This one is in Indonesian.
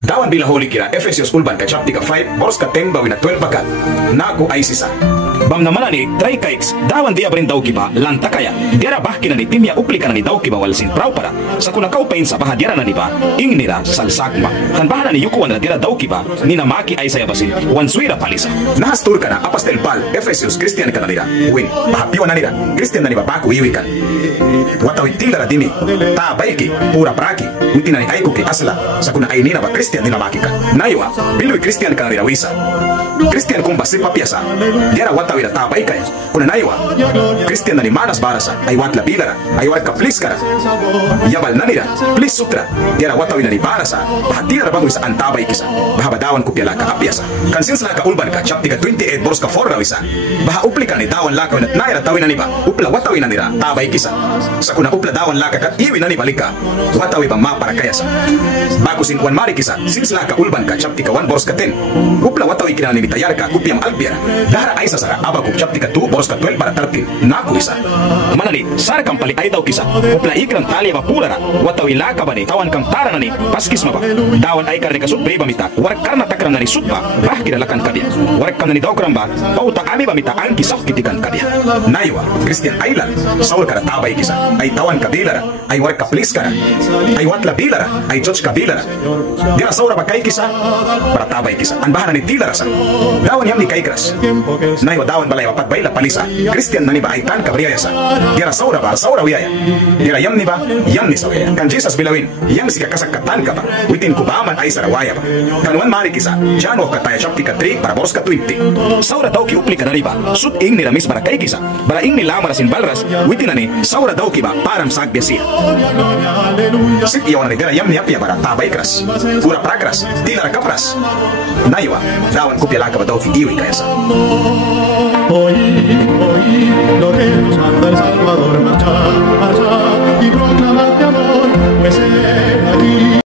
Dawan bila huli kira Efesios ulban ka chapter 5 boros ka 10 bawin na 12 bakat. Naku ay sisa. Bang naman ni try kikes dawan dia berin daw kiba lanta kaya. Diara bahkin ni timya uplikan ni daw kiba walsin prau para. Sa kuna kau pain sa baha diara na diba ing nira salsakma. Kan baha ni yukuan na diara daw kiba ni namaki ay saya basin wan suira palisa. Nahastur ka na apastel Paul Efesios Christian ka na nira. Win pahapiwan na nira. Christian na ni babaku iwikan. Watawi tila dimi ta baiki pura praki utina ni aiku ki asla sa kuna ay nina ba Christian ni namaki ka. Naiwa bilui Christian ka na nira wisa. Christian kumba sipa piasa. Diara watawi na ta baika ya. Kuna naiwa Christian na ni manas barasa ay watla bilara ay wat ka please kara. Yabal na nira please sutra. Diara watawi na ni barasa bahatira bangu isa antabay kisa. Bahabadawan ko piala ka apiasa. Kansins la ka ulban ka chapter 28 boros ka 4 wisa. Baha uplika ni dawan la ka na naira tawin na ni ba. Upla watawi na nira tabay kisa. Sa kuna upla dawan la ka kat iwi na ni balika. Watawi ba ma para kaya sa. Bago sin wan mari kisa sins la ka ulban ka chapter 1 boros ka 10. Upla watawi kina ni tayar ka kupiam albiara. Dahara ay sasara abakuk chapter 2 boros ka 12 para 13. Naku isa. Mana ni sar kampali ay daw kisa. Upla ikram tali ba purara. Watawi la ka ba ni tawan kam tara na ni paskis ma ba. Dawan ay karne ka sutbe ba mita. Warak karna takran na ni sutba. Bah kiralakan ka dia. Warak kam na ni daw kram ba. Pauta ami ba mita ang kisaf kitikan ka dia. Naiwa Christian Island saur kara tabay kisa. Ay tawan kabilara. Ay warak ka please kara. Ay watla bilara. Ay judge kabilara. Dira saura ba kay kisa. Para tabay kisa. An bahana ni tilara sa. Dawan yam ni kay kras. Naiwa dawan balay wapat bayla palisa. Christian na ni ba ay tan kabriyaya sa. Dira saura ba saura wiyaya. Dira yam ni ba yam ni sawaya. Kan Jesus bilawin yam si kakasak katan ka ba. Witin kubaman ay sarawaya ba. Kanuan mari kisa. Jano kataya chapter ka 3 para boros ka 20. Saura daw ki upli ka na riba. Sut ing ni ramis para kay kisa. Bara ing ni lamara sin balras. Witin na ni saura daw ki ba param sagbiasi. Sit iyaw na ni dira yam ni apya para tabay kras. Pura prakras. Tilara kapras. Naiwa dawan kupya laka ba daw ki iwi kaya sa.